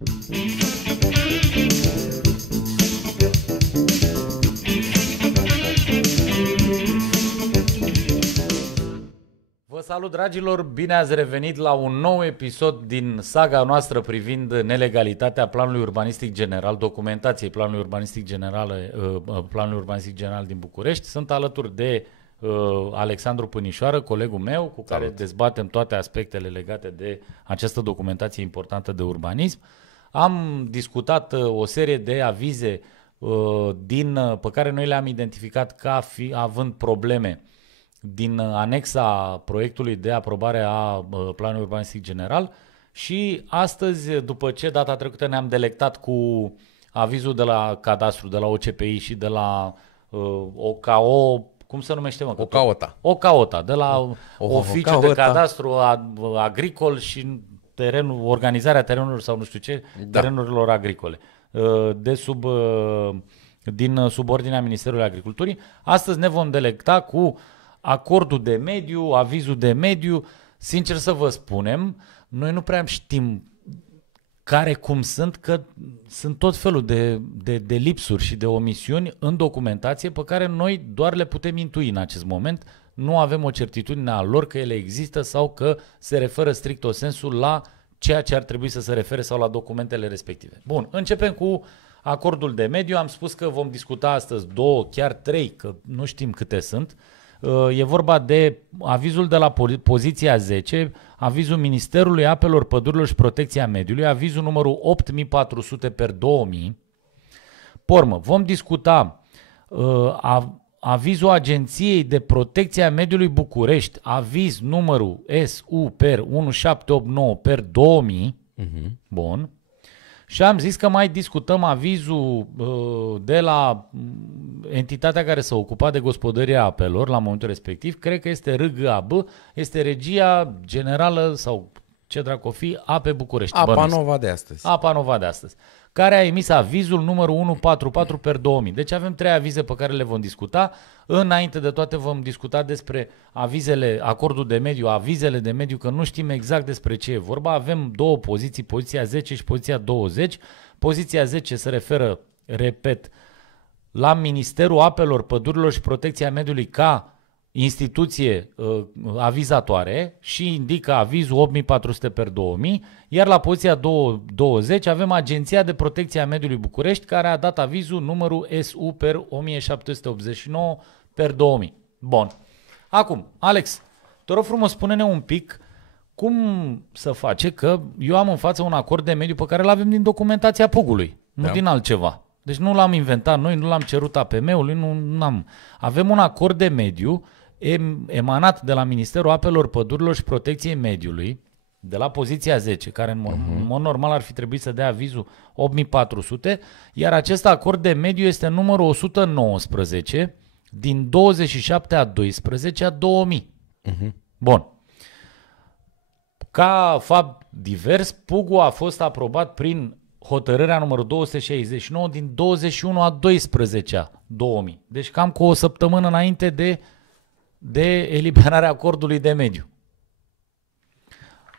Vă salut, dragilor! Bine ați revenit la un nou episod din saga noastră privind nelegalitatea planului urbanistic general, documentației planului urbanistic general din București. Sunt alături de Alexandru Pânișoară, colegul meu, cu care dezbatem toate aspectele legate de această documentație importantă de urbanism. Am discutat o serie de avize pe care noi le-am identificat ca având probleme din anexa proiectului de aprobare a planului urbanistic general și astăzi, după ce data trecută ne-am delectat cu avizul de la cadastru, de la OCPI și de la OCAO, cum se numește, mă? OCAOTA, de la Oficiul de Cadastru Agricol și organizarea terenurilor sau nu știu ce, terenurilor agricole, din subordinea Ministerului Agriculturii. Astăzi ne vom delecta cu acordul de mediu, avizul de mediu. Sincer să vă spunem, noi nu prea știm care cum sunt, că sunt tot felul de lipsuri și de omisiuni în documentație pe care noi doar le putem intui în acest moment. Nu avem o certitudine a lor că ele există sau că se referă strict sensul la ceea ce ar trebui să se refere sau la documentele respective. Bun, începem cu acordul de mediu. Am spus că vom discuta astăzi 2, chiar 3, că nu știm câte sunt. E vorba de avizul de la poziția 10, avizul Ministerului Apelor, Pădurilor și Protecția Mediului, avizul numărul 8400 per 2000. Pormă, vom discuta avizul Agenției de Protecție a Mediului București, aviz numărul SU per 1789 per 2000. Bun. Și am zis că mai discutăm avizul de la entitatea care s-a ocupat de gospodăria apelor la momentul respectiv, cred că este RGAB, este Regia Generală sau ce dracu o fi, Ape București. Apa Nova de astăzi. Apa Nova de astăzi, care a emis avizul numărul 144 per 2000. Deci avem 3 avize pe care le vom discuta. Înainte de toate vom discuta despre avizele, acordul de mediu, avizele de mediu, că nu știm exact despre ce e vorba. Avem 2 poziții, poziția 10 și poziția 20. Poziția 10 se referă, repet, la Ministerul Apelor, Pădurilor și Protecția Mediului ca instituție avizatoare și indică avizul 8400 per 2000, iar la poziția 20 avem Agenția de Protecție a Mediului București, care a dat avizul numărul SU per 1789 per 2000. Bun. Acum, Alex, te rog frumos, spune-ne un pic cum să face, că eu am în față un acord de mediu pe care îl avem din documentația PUG-ului, nu din altceva. Deci nu l-am inventat noi, nu l-am cerut APM-ului, nu am. Avem un acord de mediu emanat de la Ministerul Apelor, Pădurilor și Protecției Mediului, de la poziția 10, care în mod normal ar fi trebuit să dea avizul 8400, iar acest acord de mediu este numărul 119 din 27 a 12 a 2000. Bun. Ca fapt divers, PUG-ul a fost aprobat prin hotărârea numărul 269 din 21 a 12 a 2000. Deci cam cu o săptămână înainte de eliberarea acordului de mediu.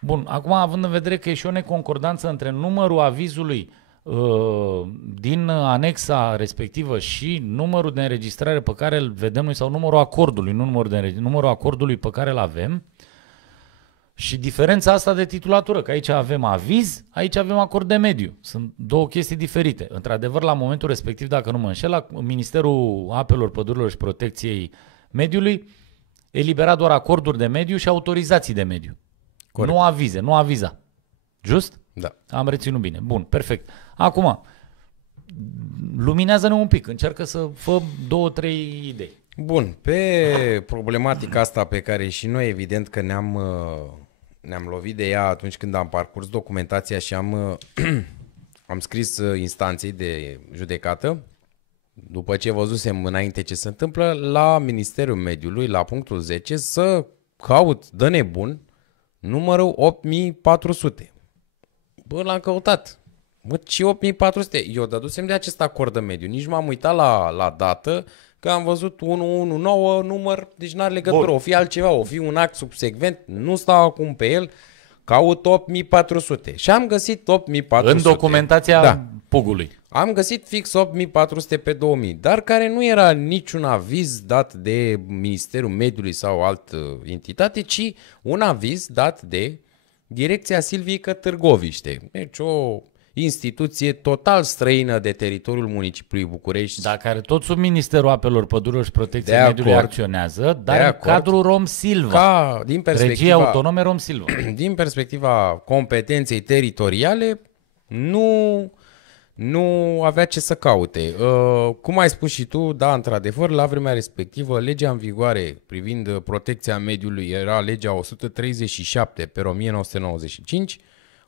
Bun, acum având în vedere că e și o neconcordanță între numărul avizului din anexa respectivă și numărul de înregistrare pe care îl vedem noi, sau numărul acordului, nu numărul acordului pe care îl avem, și diferența asta de titulatură, că aici avem aviz, aici avem acord de mediu. Sunt 2 chestii diferite. Într-adevăr, la momentul respectiv, dacă nu mă înșel, Ministerul Apelor, Pădurilor și Protecției Mediului elibera doar acorduri de mediu și autorizații de mediu. Corect. Nu avize, nu aviza. Just? Da. Am reținut bine. Bun, perfect. Acum, luminează-ne un pic, încearcă să fă 2-3 idei. Bun, pe problematica asta pe care și noi evident că ne-am lovit de ea atunci când am parcurs documentația și am scris instanței de judecată, după ce văzusem înainte ce se întâmplă, la Ministerul Mediului, la punctul 10, să caut de nebun numărul 8400. Bă, l-am căutat. Bă, ce 8400? Eu dădusem de acest acord de mediu. Nici m-am uitat la dată, că am văzut 119 număr, deci n-are legătură. Bun. O fi altceva, o fi un act subsecvent, nu stau acum pe el. caut 8400 și am găsit 8400. În documentația PUG-ului. Am găsit fix 8400 pe 2000, dar care nu era niciun aviz dat de Ministerul Mediului sau altă entitate, ci un aviz dat de Direcția Silvică Târgoviște. Deci o instituție total străină de teritoriul municipiului București. Dar care tot sub Ministerul Apelor, Pădurilor și Protecției Mediului acționează, dar în cadrul Rom Silva. Regie Autonome Rom Silva. Din perspectiva competenței teritoriale, nu avea ce să caute. Cum ai spus și tu, da, într-adevăr, la vremea respectivă, legea în vigoare privind protecția mediului era legea 137 pe 1995,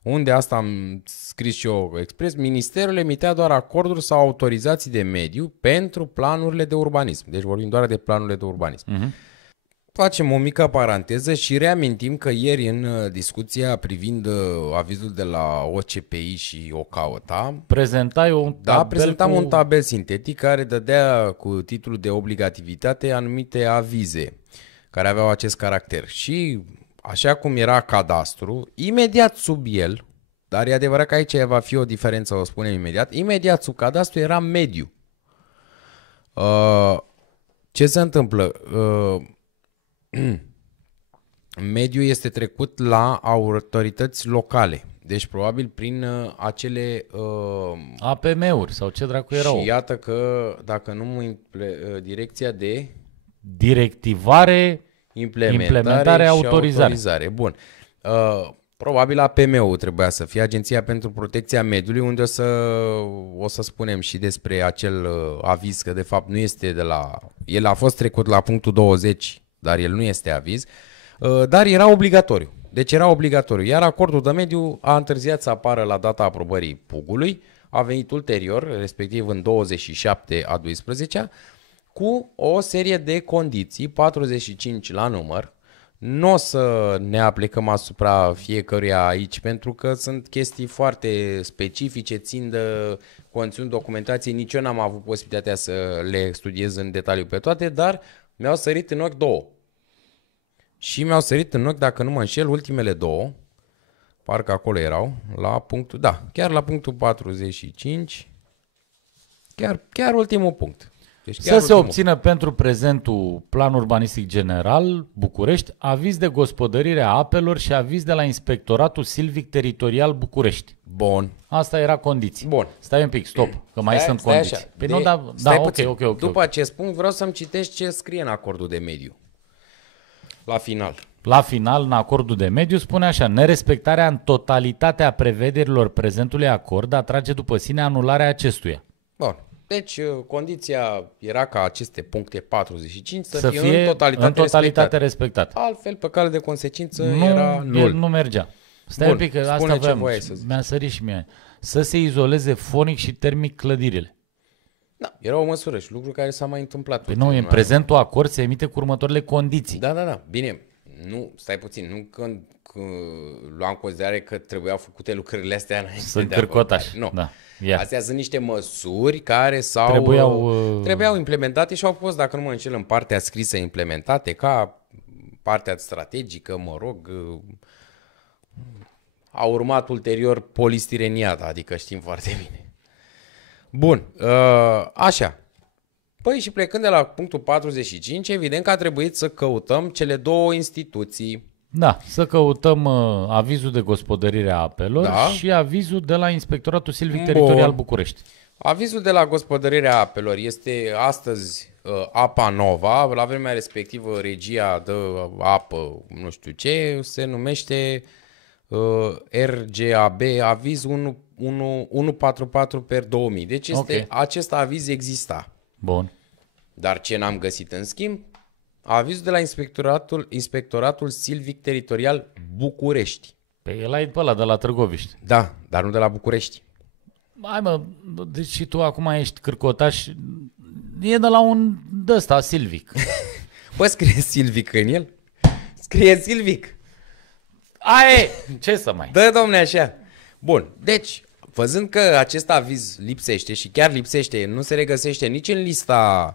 unde asta am scris și eu expres, Ministerul emitea doar acorduri sau autorizații de mediu pentru planurile de urbanism. Deci vorbim doar de planurile de urbanism. Facem o mică paranteză și reamintim că ieri în discuția privind avizul de la OCPI și OCAOTA prezentam un tabel sintetic care dădea cu titlul de obligativitate anumite avize care aveau acest caracter și așa cum era cadastru, imediat sub el, dar e adevărat că aici va fi o diferență, o spunem imediat sub cadastru era mediu. Ce se întâmplă? Mediul este trecut la autorități locale. Deci probabil prin acele APM-uri sau ce dracu erau. Și iată că dacă nu direcția de directivare, implementare, autorizare. Bun. Probabil APM-ul trebuia să fie Agenția pentru Protecția Mediului, unde o să spunem și despre acel aviz, că de fapt nu este de la... El a fost trecut la punctul 20, dar el nu este aviz, dar era obligatoriu. Deci era obligatoriu, iar acordul de mediu a întârziat să apară la data aprobării PUG-ului, a venit ulterior, respectiv în 27 a 12-a, cu o serie de condiții, 45 la număr. Nu o să ne aplicăm asupra fiecăruia aici, pentru că sunt chestii foarte specifice, țin de conținut documentației, nici eu n-am avut posibilitatea să le studiez în detaliu pe toate, dar mi-au sărit în ochi două. Și mi-au sărit în ochi, dacă nu mă înșel, ultimele două, parcă acolo erau, la punctul, chiar la punctul 45, chiar ultimul punct. Deci să se obțină pentru prezentul Plan Urbanistic General București aviz de gospodărire a apelor și aviz de la Inspectoratul Silvic Teritorial București. Bun. Asta era condiții. Bun. Stai un pic, stop, că mai sunt condiții. Așa. Păi ok. După acest punct vreau să-mi citești ce scrie în acordul de mediu. La final. La final, în acordul de mediu, spune așa: nerespectarea în totalitate a prevederilor prezentului acord atrage după sine anularea acestuia. Bun. Deci, condiția era ca aceste puncte 45 să fie în totalitate respectate. Altfel, pe cale de consecință, era nul. Nu mergea. Stai un pic, că asta voiam, mi-a sărit și mie. Să se izoleze fonic și termic clădirile. Da, era o măsură și lucru care s-a mai întâmplat. Păi nu, în prezentul acord se emite cu următoarele condiții. Da. Bine, nu, stai puțin, nu când luam considerare că trebuiau făcute lucrurile astea înainte. Sunt cârcotași. Nu. Da. Astea sunt niște măsuri care trebuiau implementate și au fost, dacă nu mă înșel, în partea scrisă implementate, ca partea strategică, a urmat ulterior polistireniata, adică știm foarte bine. Bun, așa. Păi și plecând de la punctul 45, evident că a trebuit să căutăm cele două instituții. Da, să căutăm avizul de gospodărire a apelor și avizul de la Inspectoratul Silvic Teritorial București. Avizul de la gospodărire a apelor este astăzi Apa Nova, la vremea respectivă regia de apă, nu știu ce, se numește RGAB, aviz 144 per 2000. Deci acest aviz exista. Bun. Dar ce n-am găsit în schimb? Avizul de la Inspectoratul Silvic Teritorial București. Pe el ai pe ăla de la Târgoviște. Da, dar nu de la București. Hai mă, deci și tu acum ești cârcotaș, e de la un ăsta Silvic. Bă, scrie Silvic în el? Scrie Silvic. Aie, ce să mai... Dă, domne, așa. Bun, deci, văzând că acest aviz lipsește și chiar lipsește, nu se regăsește nici în lista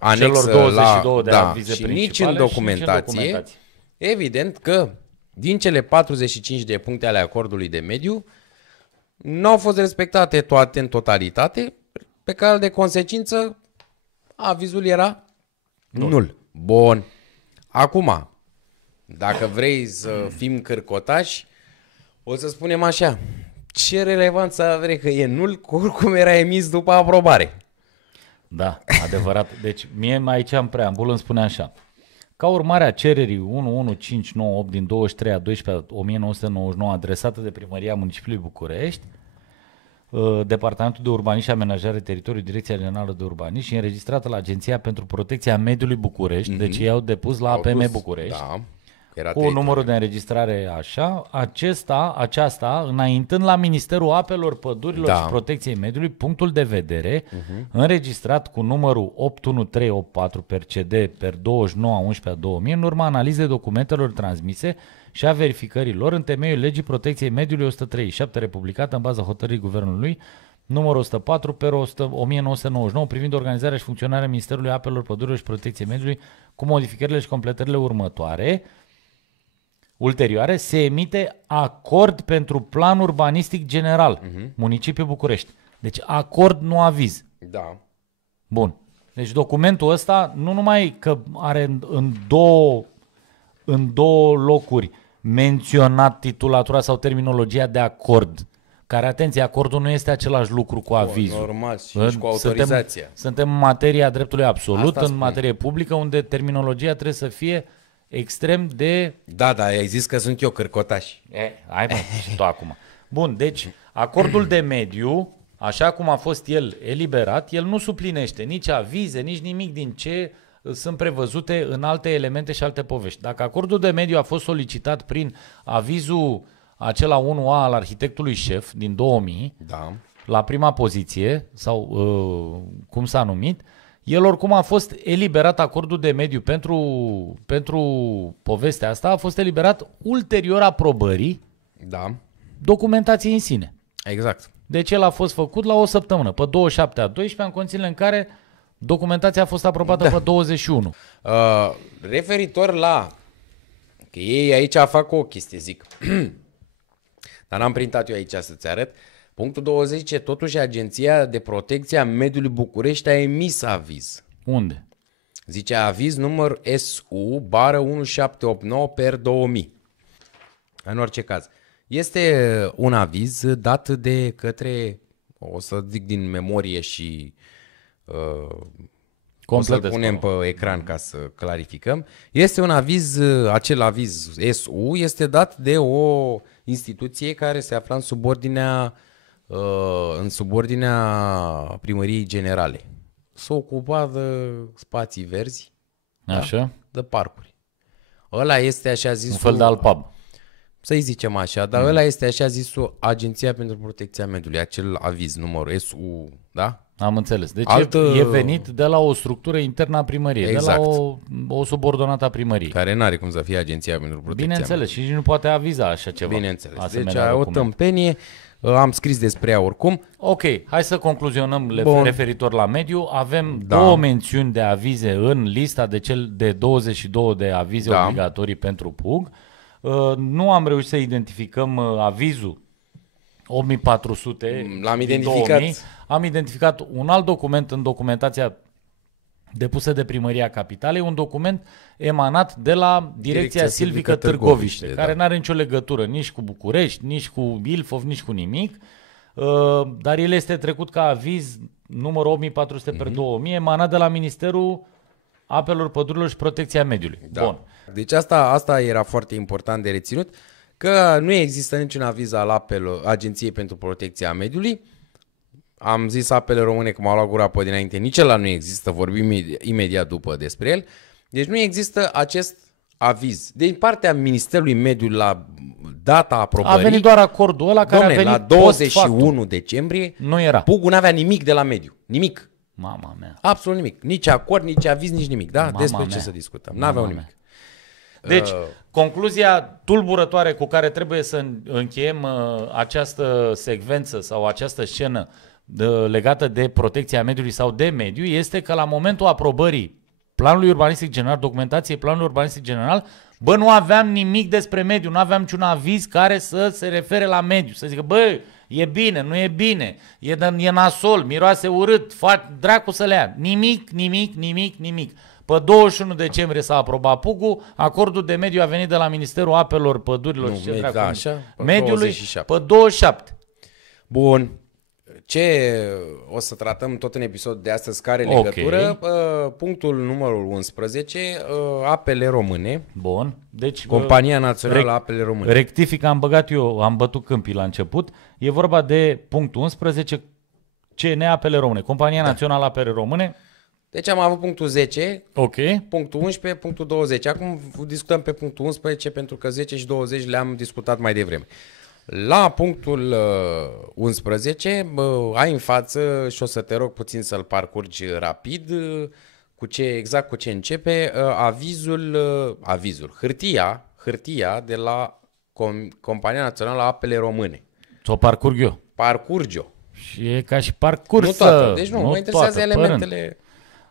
anexă celor 22 de avize și nici în documentație, evident că din cele 45 de puncte ale acordului de mediu, nu au fost respectate toate în totalitate, pe care de consecință avizul era nul. Bun. Acum, dacă vrei să fim cârcotași, o să spunem așa, ce relevanță are că e nul, că oricum era emis după aprobare. Da, adevărat. Deci mie aici în preambul îmi spune așa. Ca urmare a cererii 11598 din 23/12/1999 adresată de Primăria Municipiului București, Departamentul de Urbanism și Amenajare Teritoriului, Direcția Generală de Urbanism și înregistrată la Agenția pentru Protecția Mediului București, deci ei au depus la APM București, da, era cu numărul de înregistrare așa, aceasta, înaintând la Ministerul Apelor, Pădurilor și Protecției Mediului, punctul de vedere, înregistrat cu numărul 81384 per CD per 29/11/2000, în urma analizei documentelor transmise și a verificărilor în temeiul legii Protecției Mediului 137, republicată în baza hotărârii Guvernului numărul 104 per 1999 privind organizarea și funcționarea Ministerului Apelor, Pădurilor și Protecției Mediului, cu modificările și completările ulterioare, se emite acord pentru plan urbanistic general, Municipiul București. Deci acord, nu aviz. Da. Bun. Deci documentul ăsta nu numai că are în două locuri menționat titulatura sau terminologia de acord, care, atenție, acordul nu este același lucru cu avizul. Normal, și cu autorizația. Suntem în materia dreptului absolut, în materie publică, unde terminologia trebuie să fie extrem de... Da, ai zis că sunt eu cârcotaș. Hai mă, și tu acum. Bun, deci acordul de mediu, așa cum a fost el eliberat, el nu suplinește nici avize, nici nimic din ce sunt prevăzute în alte elemente și alte povești. Dacă acordul de mediu a fost solicitat prin avizul acela 1A al arhitectului șef din 2000, la prima poziție, sau cum s-a numit, el oricum a fost eliberat, acordul de mediu pentru povestea asta, a fost eliberat ulterior aprobării documentației în sine. Exact. Deci el a fost făcut la o săptămână, pe 27/12, în condițiile în care documentația a fost aprobată pe 21. Referitor la... Că ei aici fac o chestie, zic. Dar n-am printat eu aici să-ți arăt. Punctul 20 zice, totuși Agenția de Protecție a Mediului București a emis aviz. Unde? Zice aviz număr SU/1789 per 2000. În orice caz. Este un aviz dat de către, o să zic din memorie și o să-l punem pe ecran ca să clarificăm. Este un aviz, acel aviz SU este dat de o instituție care se afla în subordinea Primăriei Generale. S-a ocupat de spații verzi, așa, de parcuri. Ăla este așa zis un fel de Alpab. Să-i zicem așa, dar ăla este așa zis Agenția pentru Protecția Mediului, acel aviz numărul SU, da? Am înțeles. Deci e venit de la o structură internă a primăriei, exact, de la o subordonată a primăriei. Care n-are cum să fie Agenția pentru Protecția Bineînțeles, și nu poate aviza așa ceva. Bineînțeles. Deci o tâmpenie, am scris despre ea oricum. Ok, hai să concluzionăm referitor la mediu. Avem două mențiuni de avize în lista de 22 de avize obligatorii pentru PUG. Nu am reușit să identificăm avizul 8400. L-am identificat. 2000. Am identificat un alt document în documentația depusă de Primăria Capitalei, un document emanat de la Direcția Silvică Târgoviște, care nu are nicio legătură nici cu București, nici cu Ilfov, nici cu nimic, dar el este trecut ca aviz numărul 8400 per 2000, emanat de la Ministerul Apelor, Pădurilor și Protecția Mediului. Bun. Deci asta era foarte important de reținut, că nu există niciun aviz al Agenției pentru Protecția Mediului. Am zis Apele Române că m-au luat gura pe dinainte, nici ăla nu există, vorbim imediat după despre el. Deci nu există acest aviz. Din partea Ministerului Mediului la data aprobării. A venit doar acordul ăla care a venit la 21 decembrie. Nu era. PUG-ul n-avea nimic de la mediu. Nimic. Mama mea. Absolut nimic. Nici acord, nici aviz, nici nimic. Da? Despre ce să discutăm. N-aveau nimic. Deci, concluzia tulburătoare cu care trebuie să încheiem această secvență sau această scenă legată de protecția mediului sau de mediu este că la momentul aprobării planului urbanistic general, documentației planului urbanistic general, Bă, nu aveam nimic despre mediu, nu aveam niciun aviz care să se refere la mediu. Să zică, bă, e bine, nu e bine, e nasol, miroase urât, dracu să le ia. Nimic. Pe 21 decembrie s-a aprobat PUG-ul, acordul de mediu a venit de la Ministerul Apelor, Pădurilor și ce dracu, mediului 27. pe 27. Bun. Ce o să tratăm tot în episodul de astăzi, care legătură? Punctul numărul 11, apele române. Bun. Deci, Compania Națională Apele Române. Rectific, am bătut câmpii la început. E vorba de punctul 11, CN Apele Române. Compania Națională Apele Române. Deci am avut punctul 10, punctul 11, punctul 20. Acum discutăm pe punctul 11 pentru că 10 și 20 le-am discutat mai devreme. La punctul 11 ai în față și o să te rog puțin să-l parcurgi rapid cu ce începe avizul, hârtia de la Compania Națională Apele Române. Ți-o parcurg eu. Parcurgi-o. Și e ca și parcursă. Nu toată. Deci nu mă interesează elementele.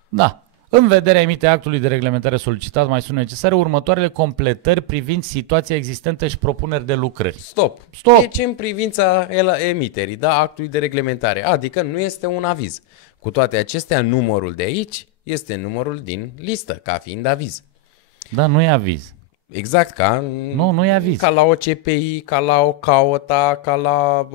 Da. În vederea emiterii actului de reglementare solicitat, mai sunt necesare următoarele completări privind situația existentă și propuneri de lucrări. Stop. Deci în privința emiterii, actului de reglementare, adică nu este un aviz. Cu toate acestea, numărul de aici este numărul din listă, ca fiind aviz. Da, nu e aviz. Exact, nu e aviz. Ca la OCPI, ca la OCAOTA, ca la...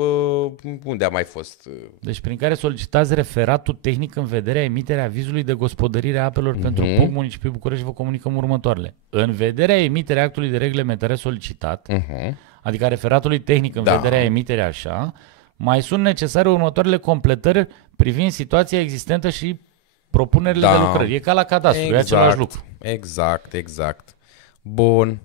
unde a mai fost? Deci prin care solicitați referatul tehnic în vederea emiterea avizului de gospodărire a apelor pentru PUG Municipiul București, vă comunicăm următoarele. În vederea emiterea actului de reglementare solicitat, adică referatului tehnic în vederea emiterea așa, mai sunt necesare următoarele completări privind situația existentă și propunerile de lucrări. E ca la cadastru, e același lucru. Exact. Bun.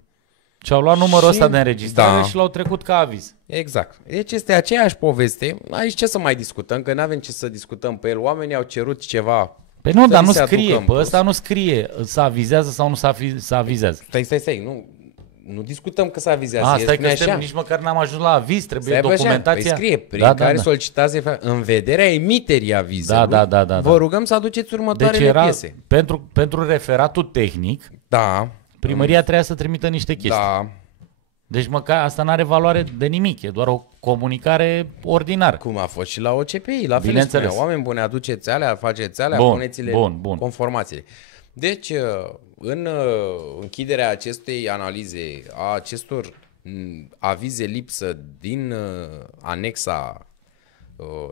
Și au luat numărul ăsta de înregistrare și l-au trecut ca aviz. Exact. Deci este aceeași poveste. Aici ce să mai discutăm? Că nu avem ce să discutăm pe el. Oamenii au cerut ceva. Păi nu, dar nu scrie. Pe ăsta nu scrie să avizează sau nu să avizează. Stai. Nu discutăm că se avizează. Stai că nici măcar n-am ajuns la aviz. Trebuie documentația. Păi scrie prin care solicitați în vederea emiterii avizului. Da. Vă rugăm să aduceți următoarele piese. Pentru referatul tehnic. Da. Primăria trebuia să trimită niște chestii. Da. Deci măcar asta nu are valoare de nimic, e doar o comunicare ordinară. Cum a fost și la OCPI, la fel spunea, oameni buni, aduceți alea, faceți alea, puneți-le conformațiile. Deci, în închiderea acestei analize, a acestor avize lipsă din anexa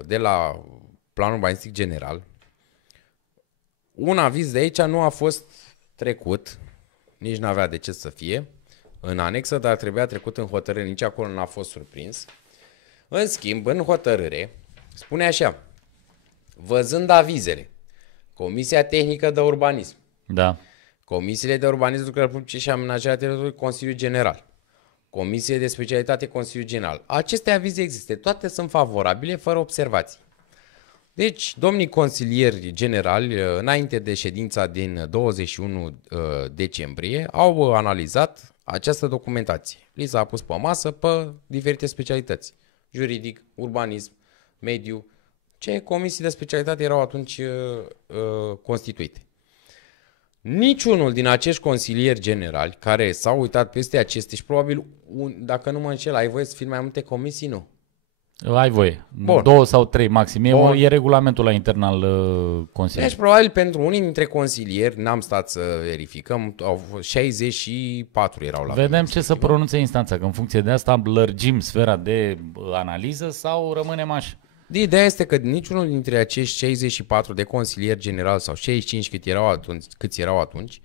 de la Planul Urbanistic General, un aviz de aici nu a fost trecut, nici n-avea de ce să fie în anexă, dar trebuia trecut în hotărâre, nici acolo n-a fost surprins. În schimb, în hotărâre, spune așa: văzând avizele, Comisia Tehnică de Urbanism, Comisiile de Urbanism, Lucrări Publice și Amenajarea Teritoriului, Consiliul General, Comisie de Specialitate, Consiliul General, aceste avize există, toate sunt favorabile, fără observații. Deci, domnii consilieri generali, înainte de ședința din 21 decembrie, au analizat această documentație. Li s-a pus pe masă pe diferite specialități. Juridic, urbanism, mediu. Ce comisii de specialitate erau atunci constituite. Niciunul din acești consilieri generali care s-au uitat peste aceste și probabil, dacă nu mă înșel, ai voie să fii mai multe comisii? Nu. Ai voie. 2 sau 3 maxim. E regulamentul la intern al Consiliului. Deci probabil pentru unii dintre consilieri, n-am stat să verificăm, 64 erau la Vedem ce să pronunțe instanța, că în funcție de asta lărgim sfera de analiză sau rămânem așa. Ideea este că niciunul dintre acești 64 de consilieri generali sau 65 câți erau atunci,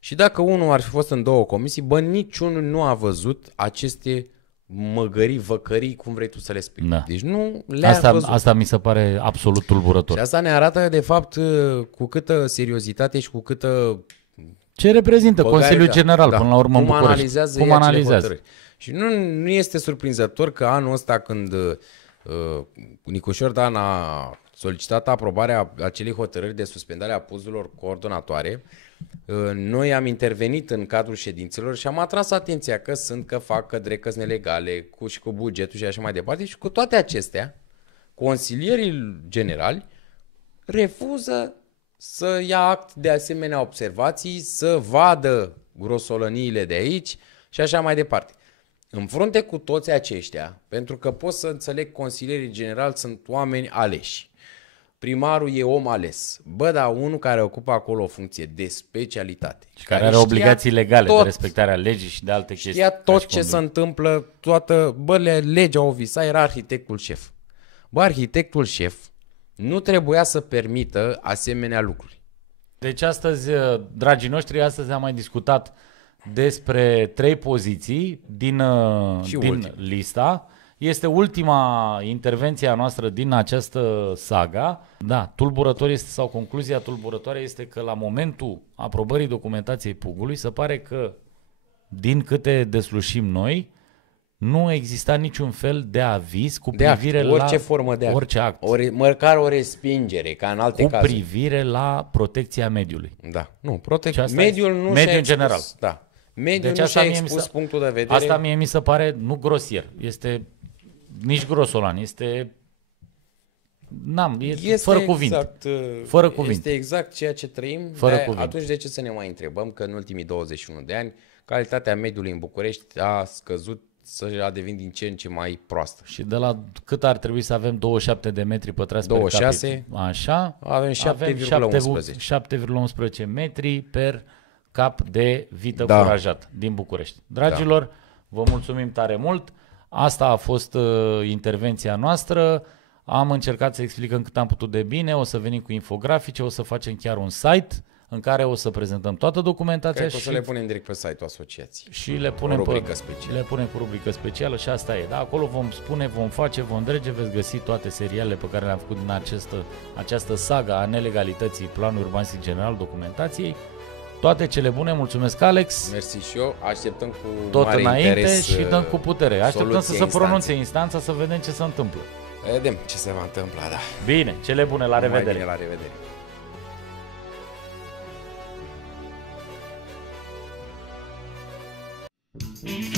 și dacă unul ar fi fost în 2 comisii, niciunul nu a văzut aceste măgării, văcării, cum vrei tu să le spui. Da. Deci nu le-a văzut. Asta mi se pare absolut tulburător. Și asta ne arată, de fapt, cu câtă seriozitate și cu câtă... Ce reprezintă Consiliul General, până la urmă, cum analizează. Și nu este surprinzător că anul ăsta, când Nicușor Dan a solicitat aprobarea acelei hotărâri de suspendare a puzurilor coordonatoare, noi am intervenit în cadrul ședințelor și am atras atenția că fac cădrecăți nelegale și cu bugetul și așa mai departe, și cu toate acestea, consilierii generali refuză să ia act de asemenea observații, să vadă grosolăniile de aici și așa mai departe. În frunte cu toți aceștia, pentru că pot să înțeleg, consilierii generali sunt oameni aleși. Primarul e om ales. Bă, dar unul care ocupă acolo o funcție de specialitate. Și care are obligații legale de respectarea legii și de alte chestii. Știa tot ce se întâmplă, legea o visa, era arhitectul șef. Bă, arhitectul șef nu trebuia să permită asemenea lucruri. Deci astăzi, dragii noștri, astăzi am mai discutat despre 3 poziții din lista. Este ultima intervenție a noastră din această saga. Da, concluzia tulburătoare este că la momentul aprobării documentației PUG-ului se pare că, din câte deslușim noi, nu exista niciun fel de aviz cu privire la orice formă de act. Orice act. Măcar o respingere, ca în alte cazuri. Cu privire la protecția mediului. Da, nu, mediul nu mediul în general. Da. Mediul nu și-a expus punctul de vedere. Asta mie mi se pare nu grosier, este nici grosolan, este fără cuvinte. Fără cuvinte. Este exact ceea ce trăim. Atunci de ce să ne mai întrebăm că în ultimii 21 de ani calitatea mediului în București a scăzut, a devenit din ce în ce mai proastă. Și de la cât ar trebui să avem 27 de metri pătrați 26, per capita, așa, avem 7,11 metri per cap de vită forajat din București. Dragilor, vă mulțumim tare mult. Asta a fost intervenția noastră. Am încercat să explicăm cât am putut de bine. O să venim cu infografice, o să facem chiar un site în care o să prezentăm toată documentația. Cred că o să le punem direct pe site-ul asociației. Și le punem cu rubrică specială și asta e. Da? Acolo vom spune, vom face, vom drege, veți găsi toate serialele pe care le-am făcut din această saga a nelegalității planului urbanistic general, documentației. Toate cele bune, mulțumesc Alex. Mersi și eu, așteptăm cu tot mare înainte interes și dăm cu putere. Așteptăm să se pronunțe instanța, să vedem ce se întâmplă. Vedem ce se va întâmpla, da. Bine, cele bune, la revedere. Bine, la revedere. Mm-hmm.